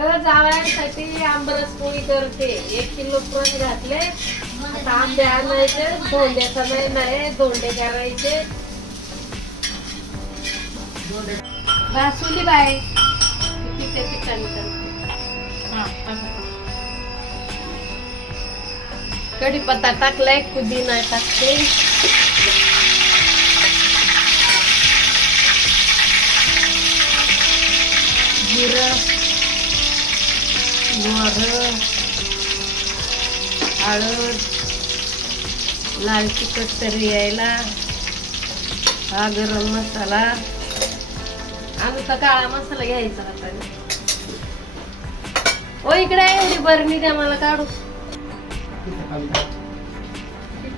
अगं जावयासाठी आंबरस पोळी करते. 1 किलो पुरण घातले. आता आंबे आणायचे. धोंड्याचा नाही धोंडे करायचे. बासुली बाय किती त्याची कणकण. कढीपत्ता टाकलाय. पुदिना टाकते. जिरं, मोहर, हळद, लाल तिखट तरी यायला, हा गरम मसाला. आम्ही तर काळा मसाला घ्यायचा आता. ओ इकडे एवढी बरणी द्या मला काढू.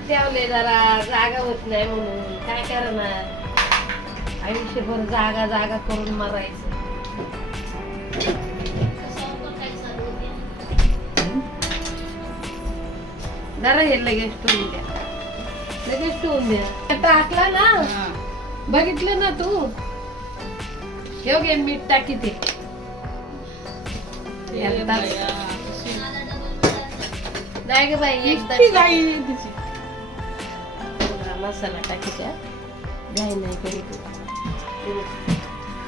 ठेवले जरा जागा होत नाही म्हणून काय करणार. आयुष्यभर जागा जागा करून मारायचं. जरा हे लगेच ठेवून द्या. लगेच ठेवून द्या. टाकला ना. बघितलं ना तू. हे घे मीठ टाकी ते. जाय ग बाई एकदा मसाला टाकी त्या. जाय नाही करू तू.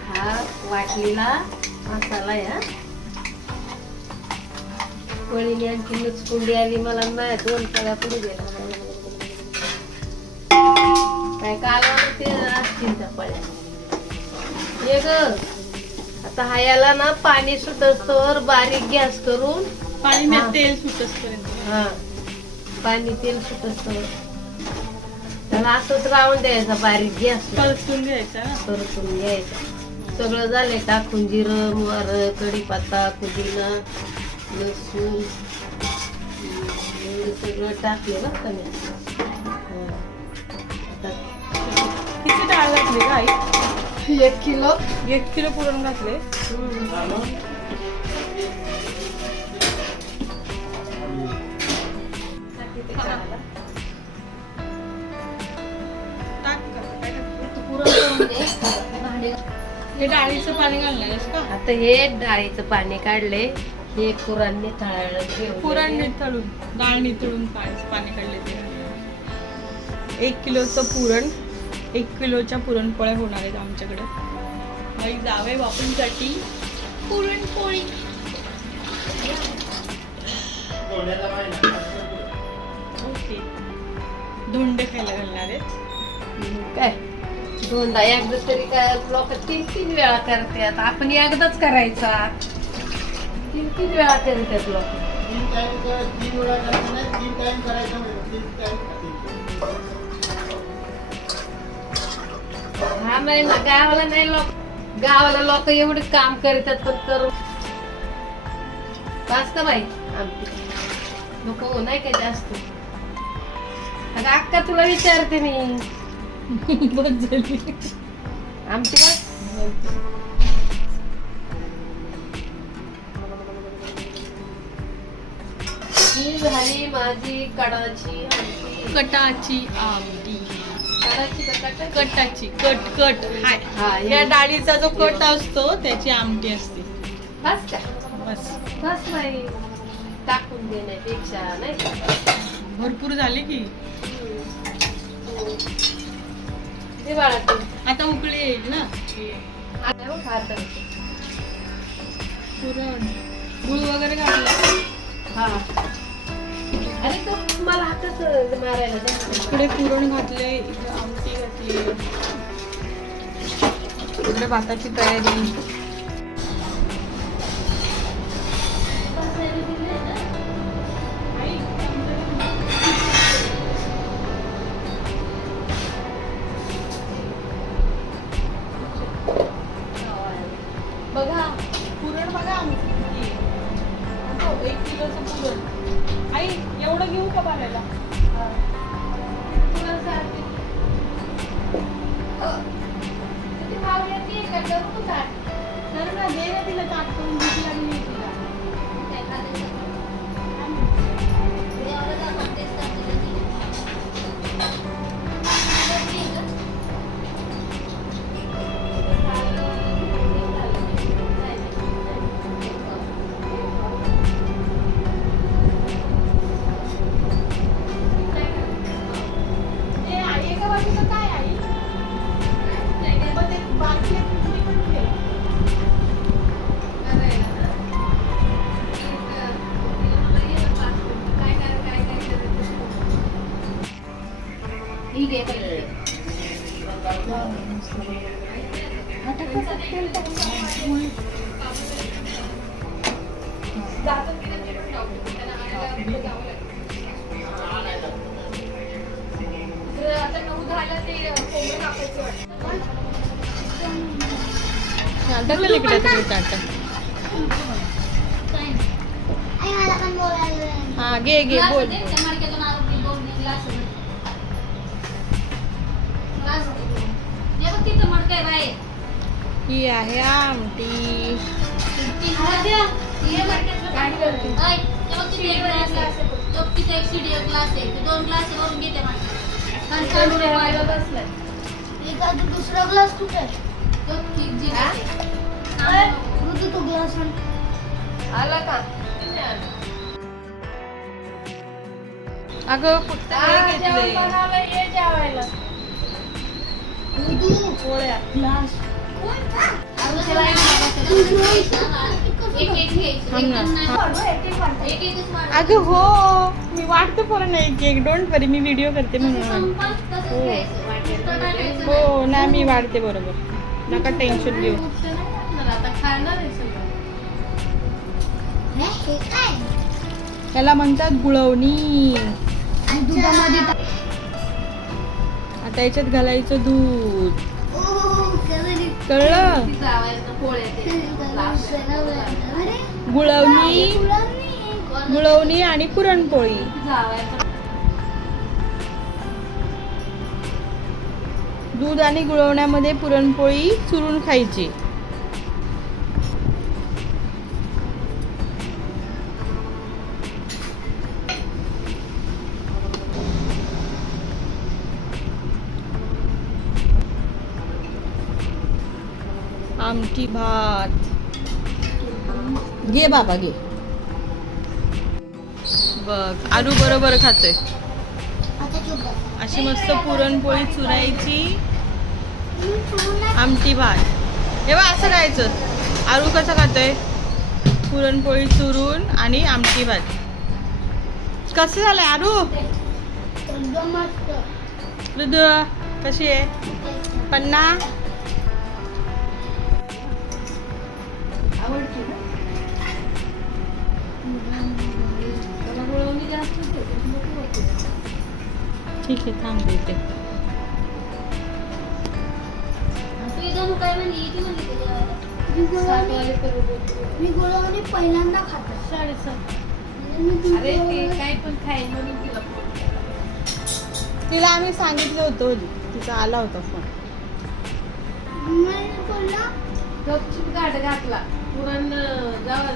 हा वाटलेला मसाला या. पळीने आणखी नुचकुंडी आली मला नाही. 2 पळ्या पुढे गेला. काय कालवण ते असतील त्या पळ्या. हे ग आता हा याला ना पाणी सुटस्तोवर बारीक गॅस करून पाणी तेल सुटस्तोवर. हा पाणी तेल सुटस्तोवर त्याला असंच राहून द्यायचा. बारीक गॅस परतून घ्यायचा. परतून घ्यायचा. सगळं झालंय टाकून. जिरं, मोहर, कढीपत्ता, पुदिना, लसूण सगळं टाकले बघ का मी. किती डाळ घातली का आई? 1 किलो. 1 किलो पुरण घातले. हे डाळीचं पाणी घालणारच का? आता हे डाळीचं पाणी काढले. हे पुरण निथळलं. पुरण निथळून डाळ निथळून पाणी काढले ते. 1 किलोचं पुरण. 1 किलोच्या पुरणपोळ्या होणार आहेत आमच्याकडे. मग जावे बापूंसाठी पुरणपोळी. ओके. धोंडे खायला घालणार आहेत. काय धोंडा एकदा तरी काय लोक 3 वेळा करतात. आपण एकदाच करायचा. 3 वेळा करतात लोक. हा नाही ना. गावाला नाही लोक. गावाला लोक एवढे काम करतात पण करून वाचत बाई. आमची लोक हो नाही काय जास्त. अगं अक्का तुला विचारते मी. बस झाली आमची बस. ही झाली माझी कटाची आमटी. कटाची आमटी. कटाची कट हाय. या डाळीचा जो कट असतो त्याची आमटी असते. बस का. बस बस नाही टाकून देण्यापेक्षा नाही. भरपूर झाले की. ते बाळा तू आता उकळी येईल ना. पुरण गुळ वगैरे घातलं. हा अरे तो मला हातच मारायला द्या. इकडे पुरण घातले. इकडे आमटी घातली. इकडे भाताची तयारी. बघा पुरण बघा. 1 किलोचं पुरण. आई एवढं घेऊ का बारायला? दे ना तिला ताट करून. भूक लागली तिला. ढकल इकडे तिकडे ताट. हा घे घे बोल. ही आहे आमटी. दुसरा ग्लास कुठे तो ग्लास आला का अगं फक्त हे घेतलंय. ये जेवायला पोळ्या ग्लास अगं हो मी वाटते पोरांना एक एक. डोंट वरी, मी व्हिडिओ करते म्हणून. हो ना मी वाढते बरोबर, नका टेन्शन घेऊ. आता खाणार आहे सगळं. त्याला म्हणतात गुळवणी. आता याच्यात घालायचं दूध. कळलं? गुळवणी, गुळवणी आणि पुरणपोळी. दूध आणि गुळवण्यामध्ये पुरणपोळी चुरून खायची. आमटी भात घे बाबा घे. बघ आलू बरोबर खातोय. अशी मस्त पुरणपोळी चुरायची, आमटी भात. हे बघ असं खायचं. आलू कसं खातोय? पुरणपोळी चुरून आणि आमटी भात. कसं झालंय आलू? दूध कशी आहे? पन्ना आवडते ना? त्याला गुळवणी जास्त होते, नको होते. ठीक आहे थांब देते. मी गुळवणी पहिल्यांदा खातो. 7:30. अरे ती काही पण खाईल म्हणून तिला फोन केला. तिला आम्ही सांगितलं होतं, तिचा आला होता फोन. मी बोलला गपचूप गाठ घातला पुरण जावा